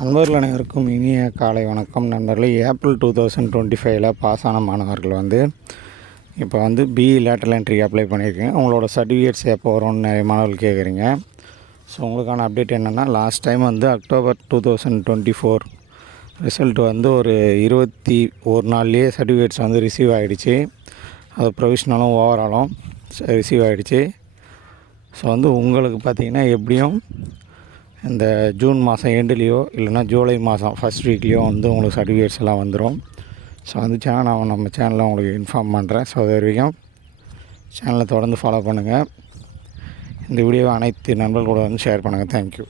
நண்பர்கள் அனைவருக்கும் இனிய காலை வணக்கம். நண்பர்களே, ஏப்ரல் 2025 பாஸ் ஆன மாணவர்கள் இப்போ பிஇ லேட்டரல் என்ட்ரி அப்ளை பண்ணியிருக்கேன். உங்களோட சர்டிஃபிகேட்ஸ் எப்போ வரும்னு நிறைய மாணவர்கள் கேட்குறீங்க. ஸோ உங்களுக்கான அப்டேட் என்னென்னா, லாஸ்ட் டைம் அக்டோபர் 2024 ரிசல்ட் ஒரு 21 நாள்லேயே சர்டிஃபிகேட்ஸ் ரிசீவ் ஆகிடுச்சு. அது ப்ரொவிஷ்னலும் ஓவராலும் ரிசீவ் ஆகிடுச்சு. ஸோ உங்களுக்கு பார்த்திங்கன்னா எப்படியும் இந்த ஜூன் மாதம் எண்டுலேயோ இல்லைனா ஜூலை மாதம் ஃபஸ்ட் வீக்லேயோ உங்களுக்கு சர்டிஃபிகேட்ஸ் எல்லாம் வந்துடும். ஸோ நான் நம்ம சேனலில் உங்களுக்கு இன்ஃபார்ம் பண்ணுறேன். ஸோ அது வரைக்கும் சேனலை தொடர்ந்து ஃபாலோ பண்ணுங்கள். இந்த வீடியோவை அனைத்து நண்பர்களோட ஷேர் பண்ணுங்கள். தேங்க்யூ.